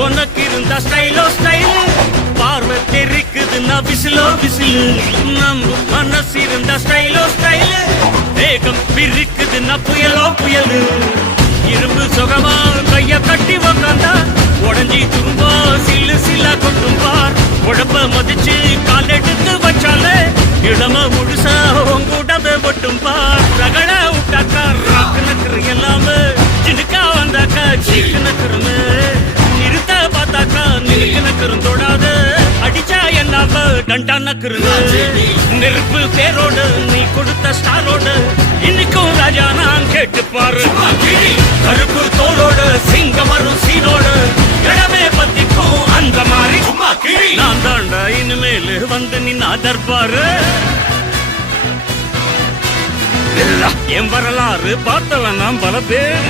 உனக்கு இருந்த ஸ்டைலோ ஸ்டைல் பார்வை தெரிக்குதுன்னா விசிலோ விசிலு நம்ம மனசு இருந்த ஸ்டைலோ ஸ்டைல் வேகம் பிரிக்குதுன்னா புயலோ புயலு இரும்பு சுகமா கைய கட்டி உக்காந்தா உடஞ்சி துரும்பா சில்லு சில்லா கொட்டும் பார் உடம்ப மதிச்சு கால் எடுத்து வச்சாலே இளம முழுசா உங்கூடவே ஒட்டும் பார் ரகட விட்டாக்கா ராக்கு நக்கரு எல்லாமே சினுக்கா வந்தாக்கா சீக்கு நக்கருமே நிறுத்த பார்த்தாக்கா நிறுக்கு நக்கரும் தொடாது அடிச்சா என்னாம டண்டா நக்கருங்க நெருப்பு பேரோடு நீ கொடுத்த ஸ்டாரோடு இன்னைக்கும் ராஜா நான் கேட்டு பாரு கருப்பு தோளோடு சிங்கம் வரும் சீனோடு இடமே பத்திக்கும் அந்த மாதிரி நான் தாண்டா இனிமேல் வந்து நின்னா தர்பாரு என் வரலாறு பார்த்தவன் நான் பல பேர்